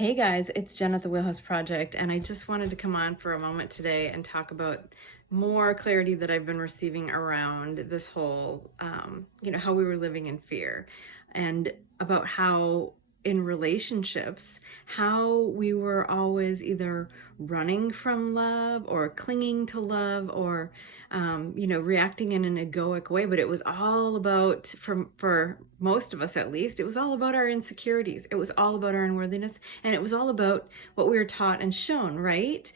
Hey guys, it's Jen at the Wheelhouse Project, and I just wanted to come on for a moment today and talk about more clarity that I've been receiving around this whole, how we were living in fear, and about how in relationships, how we were always either running from love or clinging to love or, reacting in an egoic way. But it was all about, for most of us at least, it was all about our insecurities. It was all about our unworthiness. And it was all about what we were taught and shown, right?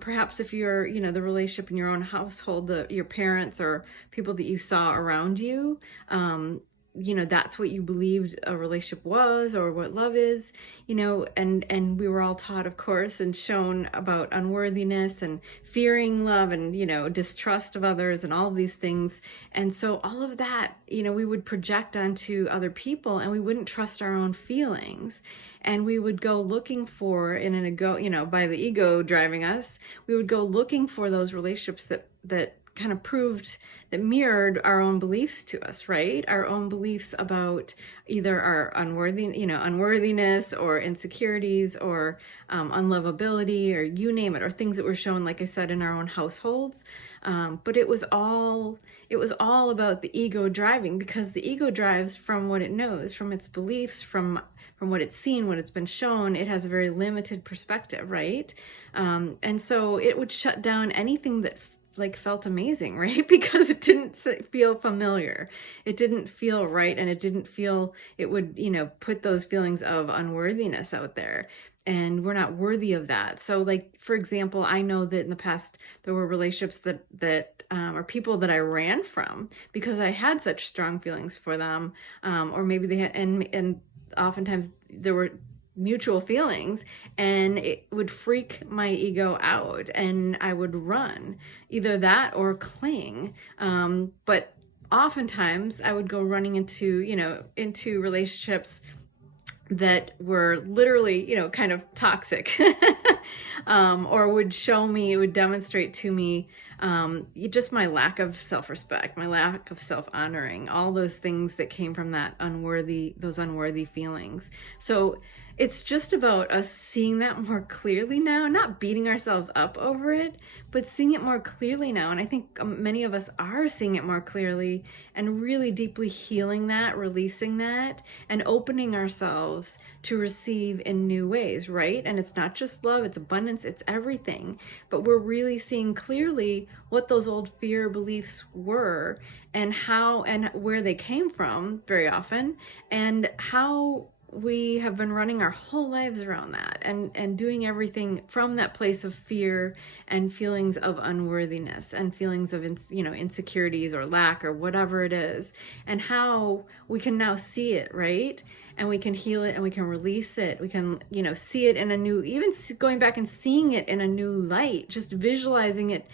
Perhaps if you're, the relationship in your own household, your parents or people that you saw around you, that's what you believed a relationship was or what love is, and we were all taught, of course, and shown about unworthiness and fearing love and, distrust of others and all of these things. And so all of that, we would project onto other people and we wouldn't trust our own feelings. And we would go looking for, in an ego, by the ego driving us, we would go looking for those relationships that kind of proved, that mirrored our own beliefs to us, right? Our own beliefs about either our unworthiness or insecurities or unlovability, or you name it, or things that were shown, like I said, in our own households. But it was all about the ego driving, because the ego drives from what it knows, from its beliefs, from what it's seen, what it's been shown. It has a very limited perspective, right? And so it would shut down anything that felt amazing, right? Because it didn't feel familiar. It didn't feel right. And it would, put those feelings of unworthiness out there. And we're not worthy of that. So for example, I know that in the past, there were relationships that or people that I ran from because I had such strong feelings for them. Or maybe they had, and oftentimes there were mutual feelings, and it would freak my ego out and I would run, either that or cling. But oftentimes I would go running into relationships that were literally, kind of toxic, or would demonstrate to me just my lack of self-respect, my lack of self-honoring, all those things that came from those unworthy feelings. So it's just about us seeing that more clearly now, not beating ourselves up over it, but seeing it more clearly now. And I think many of us are seeing it more clearly and really deeply healing that, releasing that, and opening ourselves to receive in new ways, right? And it's not just love, it's abundance, it's everything. But we're really seeing clearly what those old fear beliefs were and how and where they came from very often, and how we have been running our whole lives around that and doing everything from that place of fear and feelings of unworthiness and feelings of insecurities or lack or whatever it is, and how we can now see it, right? And we can heal it and we can release it. We can, see it in a new, even going back and seeing it in a new light, just visualizing it,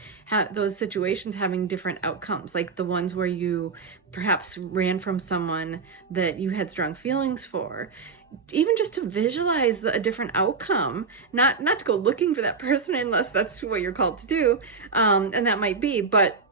those situations having different outcomes, like the ones where you perhaps ran from someone that you had strong feelings for. Even just to visualize a different outcome, not to go looking for that person unless that's what you're called to do, and that might be, but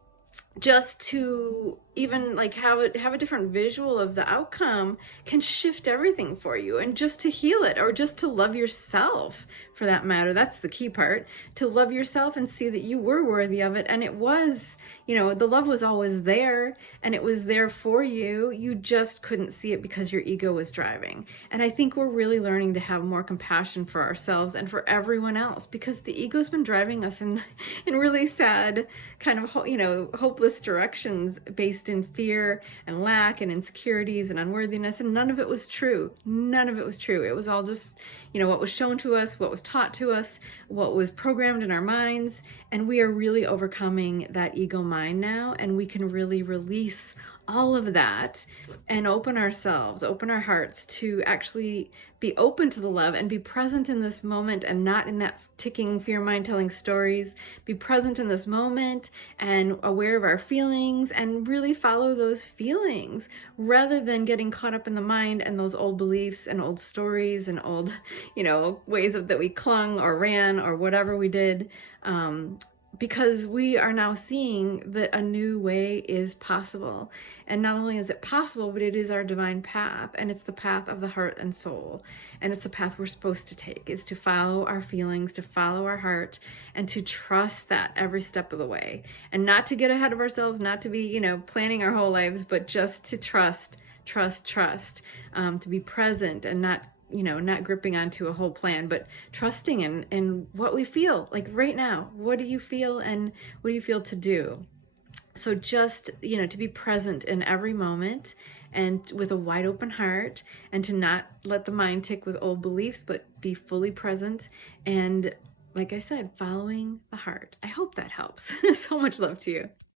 just to even have a different visual of the outcome can shift everything for you. And just to heal it, or just to love yourself for that matter, that's the key part, to love yourself and see that you were worthy of it. And it was, the love was always there, and it was there for you. You just couldn't see it because your ego was driving. And I think we're really learning to have more compassion for ourselves and for everyone else, because the ego's been driving us in really sad kind of, hopeless directions based in fear and lack and insecurities and unworthiness. And none of it was true. None of it was true. It was all just, what was shown to us, what was taught to us, what was programmed in our minds. And we are really overcoming that ego mind now. And we can really release all of that and open our hearts to actually be open to the love and be present in this moment, and not in that ticking fear mind telling stories. Be present in this moment and aware of our feelings, and really follow those feelings rather than getting caught up in the mind and those old beliefs and old stories and old, ways that we clung or ran or whatever we did. because we are now seeing that a new way is possible. And not only is it possible, but it is our divine path, and it's the path of the heart and soul. And it's the path we're supposed to take, is to follow our feelings, to follow our heart, and to trust that every step of the way. And not to get ahead of ourselves, not to be, planning our whole lives, but just to trust, to be present and not gripping onto a whole plan, but trusting in what we feel like right now. What do you feel, and what do you feel to do? So just, to be present in every moment, and with a wide open heart, and to not let the mind tick with old beliefs, but be fully present. And like I said, following the heart. I hope that helps. So much love to you.